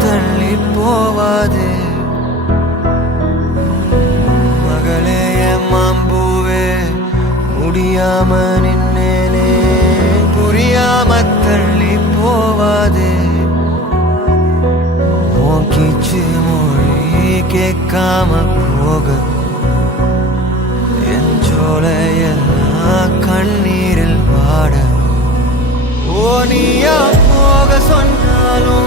தள்ளி போவாதே மகளே என் மாம்பூவே முடியாம நின்னேனே புரியாம தள்ளி போவாதே கீச்சு மொழி கேட்காம போக என் ஜோலையெல்லாம் கண்ணீரில் பாட ஓ நீயா போக சொன்னாலும்